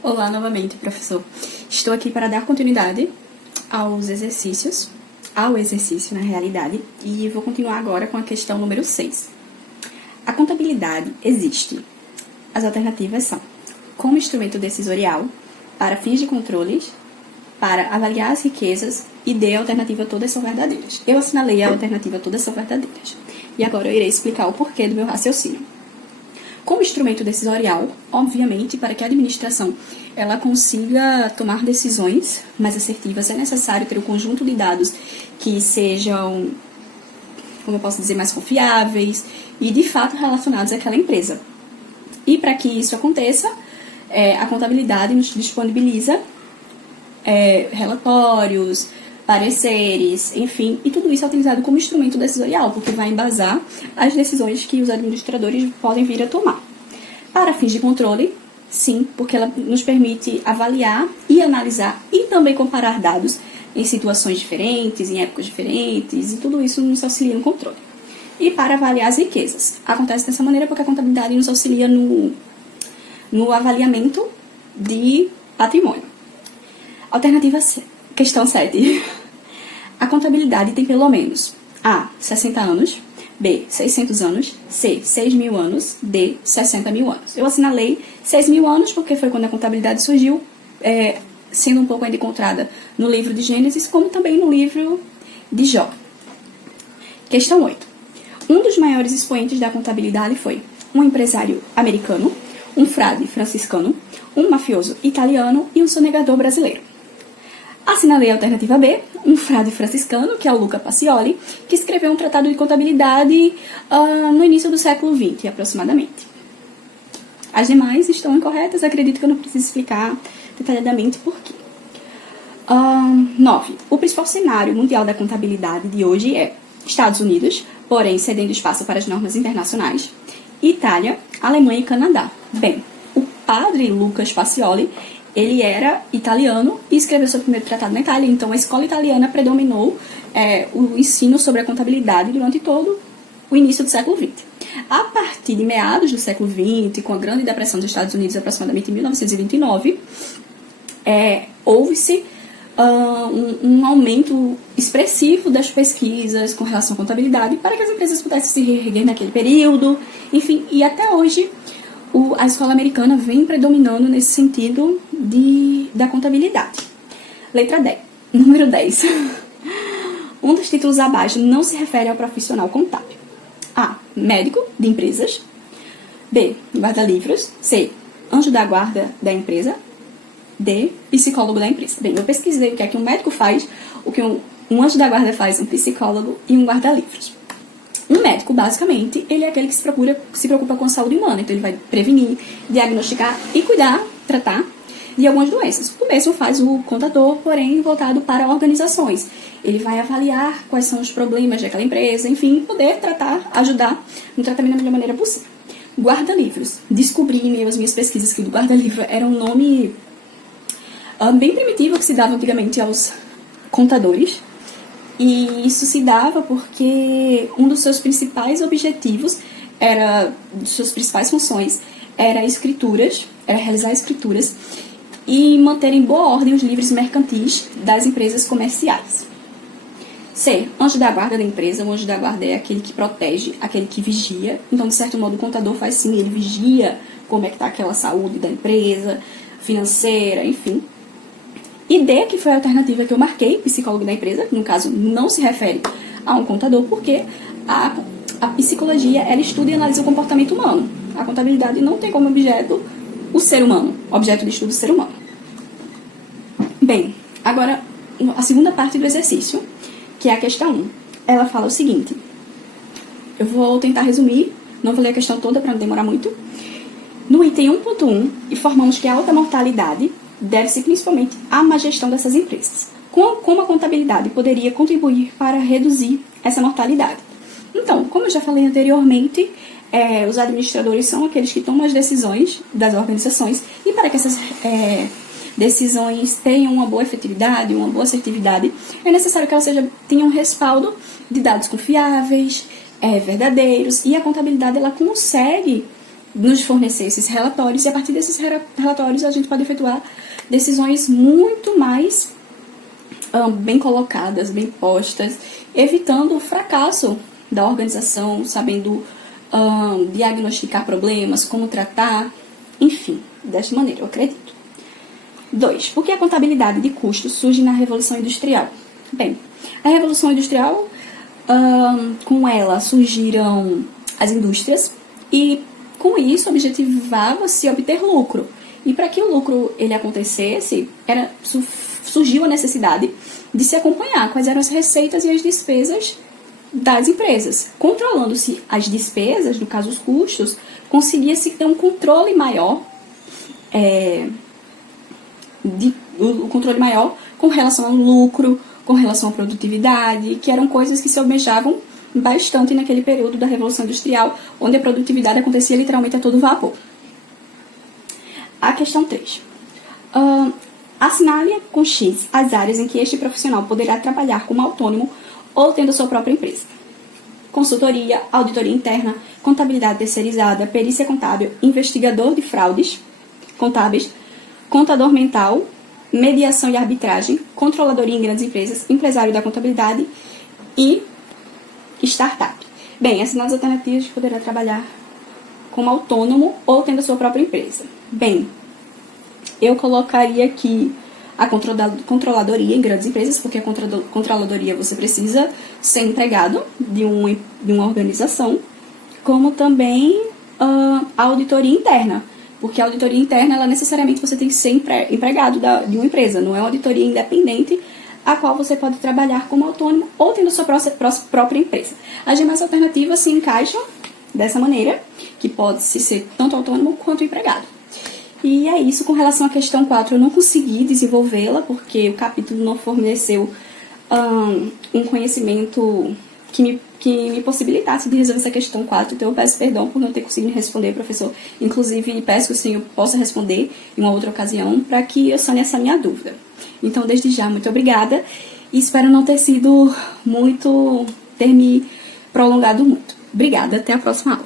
Olá novamente, professor. Estou aqui para dar continuidade ao exercício, na realidade, e vou continuar agora com a questão número 6. A contabilidade existe. As alternativas são: como instrumento decisorial, para fins de controles, para avaliar as riquezas, e D, a alternativa todas são verdadeiras. Eu assinalei a alternativa todas são verdadeiras. E agora eu irei explicar o porquê do meu raciocínio. Como instrumento decisorial, obviamente, para que a administração ela consiga tomar decisões mais assertivas, é necessário ter um conjunto de dados que sejam, como eu posso dizer, mais confiáveis e, de fato, relacionados àquela empresa. E, para que isso aconteça, a contabilidade nos disponibiliza relatórios, pareceres, enfim, e tudo isso é utilizado como instrumento decisorial, porque vai embasar as decisões que os administradores podem vir a tomar. Para fins de controle, sim, porque ela nos permite avaliar e analisar e também comparar dados em situações diferentes, em épocas diferentes, e tudo isso nos auxilia no controle. E para avaliar as riquezas. Acontece dessa maneira porque a contabilidade nos auxilia no avaliamento de patrimônio. Alternativa C. Questão 7. A contabilidade tem pelo menos A, 60 anos, B, 600 anos, C, 6.000 anos, D, 60.000 anos. Eu assinalei 6.000 anos porque foi quando a contabilidade surgiu, sendo um pouco ainda encontrada no livro de Gênesis, como também no livro de Jó. Questão 8. Um dos maiores expoentes da contabilidade foi um empresário americano, um frade franciscano, um mafioso italiano e um sonegador brasileiro. Assinalei a alternativa B, um frade franciscano, que é o Luca Pacioli, que escreveu um tratado de contabilidade no início do século XX, aproximadamente. As demais estão incorretas, acredito que eu não preciso explicar detalhadamente por quê. 9. O principal cenário mundial da contabilidade de hoje é Estados Unidos, porém cedendo espaço para as normas internacionais, Itália, Alemanha e Canadá. Bem, o padre Lucas Pacioli, ele era italiano e escreveu seu primeiro tratado na Itália, então a escola italiana predominou o ensino sobre a contabilidade durante todo o início do século XX. A partir de meados do século XX, com a Grande Depressão dos Estados Unidos, aproximadamente em 1929, houve-se um aumento expressivo das pesquisas com relação à contabilidade para que as empresas pudessem se reerguer naquele período, enfim, e até hoje a escola americana vem predominando nesse sentido da contabilidade. Letra D. Número 10. Um dos títulos abaixo não se refere ao profissional contábil. A. Médico de empresas. B. Guarda-livros. C. Anjo da guarda da empresa. D. Psicólogo da empresa. Bem, eu pesquisei o que é que um médico faz, o que um anjo da guarda faz, um psicólogo e um guarda-livros. Um médico, basicamente, ele é aquele que se preocupa com a saúde humana. Então, ele vai prevenir, diagnosticar e cuidar, tratar de algumas doenças. O mesmo faz o contador, porém, voltado para organizações. Ele vai avaliar quais são os problemas daquela empresa, enfim, poder tratar, ajudar no tratamento da melhor maneira possível. Guarda-livros. Descobri em meio às minhas pesquisas que o guarda-livro era um nome bem primitivo que se dava antigamente aos contadores. E isso se dava porque um dos seus principais objetivos de suas principais funções, era realizar escrituras e manter em boa ordem os livros mercantis das empresas comerciais. C. Anjo da guarda da empresa. O anjo da guarda é aquele que protege, aquele que vigia. Então, de certo modo, o contador faz sim, ele vigia como é que está aquela saúde da empresa, financeira, enfim. E D, que foi a alternativa que eu marquei, psicólogo da empresa, que no caso não se refere a um contador, porque a psicologia, ela estuda e analisa o comportamento humano. A contabilidade não tem como objeto o ser humano, objeto de estudo o ser humano. Bem, agora a segunda parte do exercício, que é a questão 1. Ela fala o seguinte, eu vou tentar resumir, não vou ler a questão toda para não demorar muito. No item 1.1, informamos que a alta mortalidade deve-se principalmente à má gestão dessas empresas. Como a contabilidade poderia contribuir para reduzir essa mortalidade? Então, como eu já falei anteriormente, os administradores são aqueles que tomam as decisões das organizações e para que essas decisões tenham uma boa efetividade, uma boa assertividade, é necessário que elas tenham um respaldo de dados confiáveis, verdadeiros, e a contabilidade ela consegue nos fornecer esses relatórios, e a partir desses relatórios a gente pode efetuar decisões muito mais bem colocadas, bem postas, evitando o fracasso da organização, sabendo diagnosticar problemas, como tratar, enfim, desta maneira, eu acredito. 2. Por que a contabilidade de custos surge na Revolução Industrial? Bem, a Revolução Industrial, com ela surgiram as indústrias e, com isso, objetivava-se obter lucro. E para que o lucro ele acontecesse, surgiu a necessidade de se acompanhar quais eram as receitas e as despesas das empresas. Controlando-se as despesas, no caso os custos, conseguia-se ter um controle maior, com relação ao lucro, com relação à produtividade, que eram coisas que se almejavam bastante naquele período da Revolução Industrial, onde a produtividade acontecia literalmente a todo vapor. A questão 3. Assinale com X as áreas em que este profissional poderá trabalhar como autônomo ou tendo a sua própria empresa. Consultoria, auditoria interna, contabilidade terceirizada, perícia contábil, investigador de fraudes contábeis, contador mental, mediação e arbitragem, controladoria em grandes empresas, empresário da contabilidade e startup. Bem, assinadas alternativas poderá trabalhar como autônomo ou tendo a sua própria empresa. Bem, eu colocaria aqui a controladoria em grandes empresas, porque a controladoria você precisa ser empregado de uma organização, como também a auditoria interna, porque a auditoria interna, ela necessariamente você tem que ser empregado de uma empresa, não é uma auditoria independente, a qual você pode trabalhar como autônomo ou tendo a sua própria empresa. As demais alternativas se encaixam dessa maneira, que pode ser tanto autônomo quanto empregado. E é isso. Com relação à questão 4, eu não consegui desenvolvê-la, porque o capítulo não forneceu um conhecimento que me possibilitasse de resolver essa questão 4, então eu peço perdão por não ter conseguido responder, professor. Inclusive, peço que o senhor possa responder em uma outra ocasião, para que eu sane essa minha dúvida. Então, desde já, muito obrigada, e espero não ter me prolongado muito. Obrigada, até a próxima aula.